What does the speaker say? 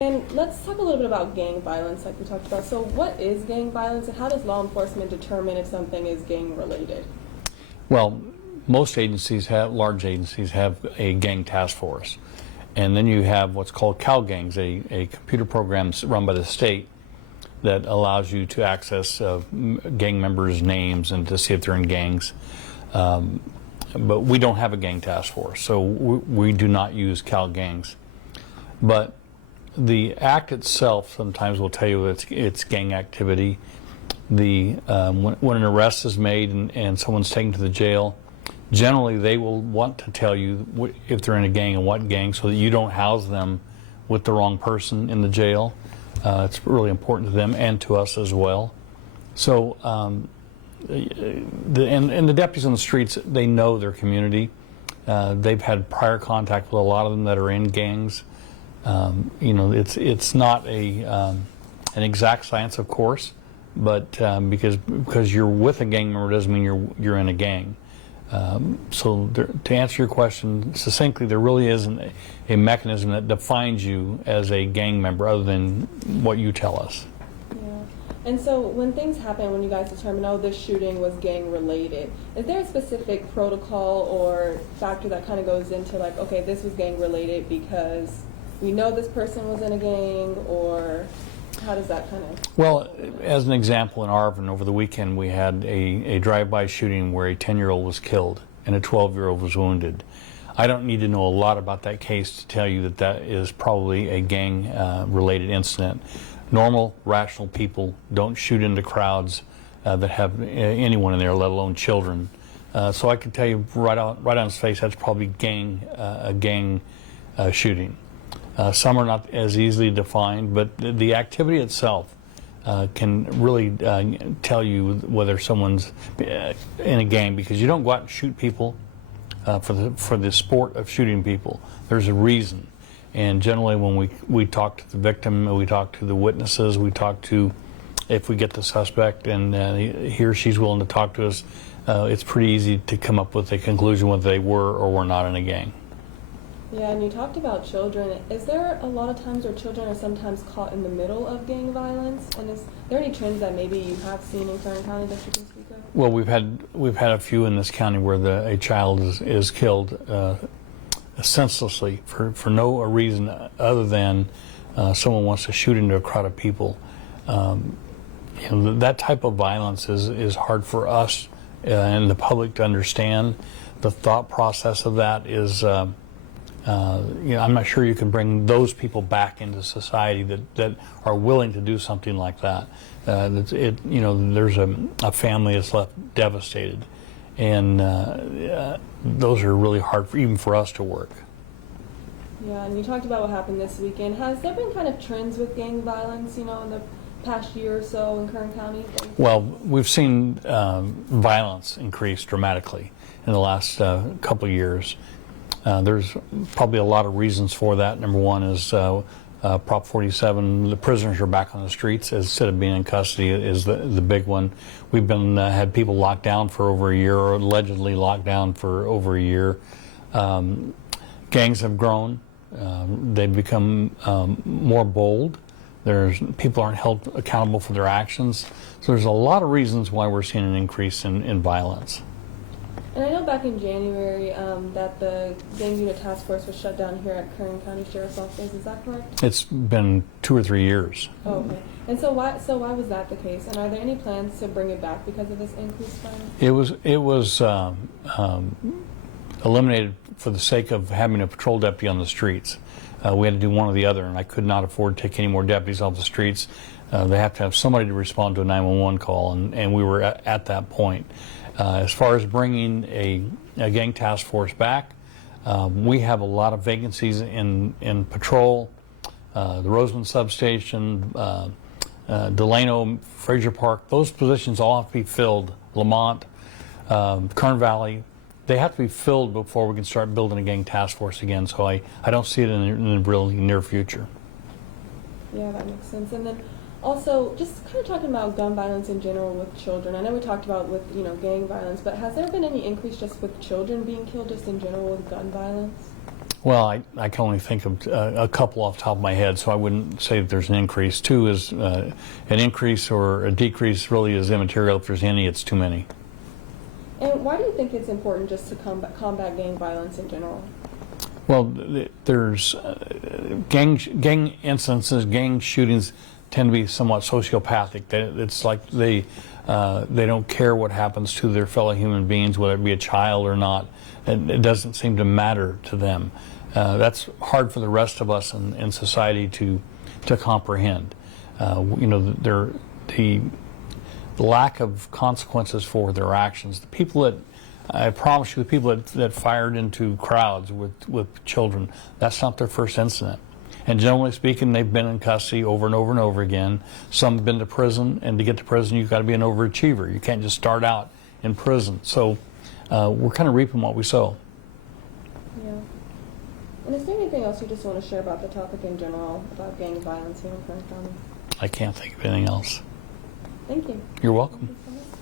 And let's talk a little bit about gang violence like we talked about. So what is gang violence and how does law enforcement determine if something is gang related? Well, most agencies have, large agencies have a gang task force. And then you have what's called CAL gangs, a computer program run by the state that allows you to access gang members' names and to see if they're in gangs. But we don't have a gang task force, so we do not use CAL gangs. But the act itself sometimes will tell you it's gang activity. When an arrest is made and someone's taken to the jail, generally they will want to tell you if they're in a gang and what gang, so that you don't house them with the wrong person in the jail. It's really important to them and to us as well. So the deputies on the streets, they know their community. They've had prior contact with a lot of them that are in gangs. It's not an exact science, of course, but because you're with a gang member doesn't mean you're in a gang. So to answer your question succinctly, there really isn't a mechanism that defines you as a gang member other than what you tell us. Yeah. And so when things happen, when you guys determine, oh, this shooting was gang related, is there a specific protocol or factor that kind of goes into like, okay, this was gang related because we know this person was in a gang, or how does that kind of... Well, as an example, in Arvin over the weekend we had a drive-by shooting where a 10-year-old was killed and a 12-year-old was wounded. I don't need to know a lot about that case to tell you that is probably a gang-related incident. Normal, rational people don't shoot into crowds that have anyone in there, let alone children. So I can tell you right on its face that's probably a gang shooting. Some are not as easily defined, but the activity itself can really tell you whether someone's in a gang, because you don't go out and shoot people for the sport of shooting people. There's a reason. And generally when we talk to the victim, we talk to the witnesses, we talk to, if we get the suspect and he or she's willing to talk to us, it's pretty easy to come up with a conclusion whether they were or were not in a gang. Yeah, and you talked about children. Is there a lot of times where children are sometimes caught in the middle of gang violence? And is there any trends that maybe you have seen in Kern County that you can speak of? Well, we've had a few in this county where a child is killed senselessly for no reason other than someone wants to shoot into a crowd of people. That type of violence is hard for us and the public to understand. The thought process of that is. I'm not sure you can bring those people back into society that are willing to do something like that. There's a family that's left devastated, and those are really hard even for us to work. Yeah, and you talked about what happened this weekend. Has there been kind of trends with gang violence, in the past year or so in Kern County? Well, we've seen violence increase dramatically in the last couple of years. There's probably a lot of reasons for that. Number one is Prop 47, the prisoners are back on the streets instead of being in custody is the big one. We've been had people locked down for over a year, or allegedly locked down for over a year. Gangs have grown. They've become more bold. People aren't held accountable for their actions. So there's a lot of reasons why we're seeing an increase in violence. And I know back in January that the gang unit task force was shut down here at Kern County Sheriff's Office. Is that correct? It's been 2 or 3 years. Oh, okay. And so why was that the case? And are there any plans to bring it back because of this increased violence? It was eliminated for the sake of having a patrol deputy on the streets. We had to do one or the other, and I could not afford to take any more deputies off the streets. They have to have somebody to respond to a 911 call, and we were at that point. As far as bringing a gang task force back, we have a lot of vacancies in patrol, the Roseman substation, Delano, Frazier Park. Those positions all have to be filled. Lamont, Kern Valley, they have to be filled before we can start building a gang task force again. So I don't see it in the really near future. Yeah, that makes sense. And then also, just kind of talking about gun violence in general with children. I know we talked about with gang violence, but has there been any increase just with children being killed just in general with gun violence? Well, I can only think of a couple off the top of my head, so I wouldn't say that there's an increase. Two is an increase or a decrease really is immaterial. If there's any, it's too many. And why do you think it's important just to combat gang violence in general? Well, there's gang instances, gang shootings tend to be somewhat sociopathic. It's like they don't care what happens to their fellow human beings, whether it be a child or not. It doesn't seem to matter to them. That's hard for the rest of us in society to comprehend. The lack of consequences for their actions. The people that, I promise you, the people that fired into crowds with children, that's not their first incident. And generally speaking, they've been in custody over and over and over again. Some have been to prison, and to get to prison, you've got to be an overachiever. You can't just start out in prison. So we're kind of reaping what we sow. Yeah. And is there anything else you just want to share about the topic in general, about gang violence here in Kern County? I can't think of anything else. Thank you. You're welcome. Thank you so much.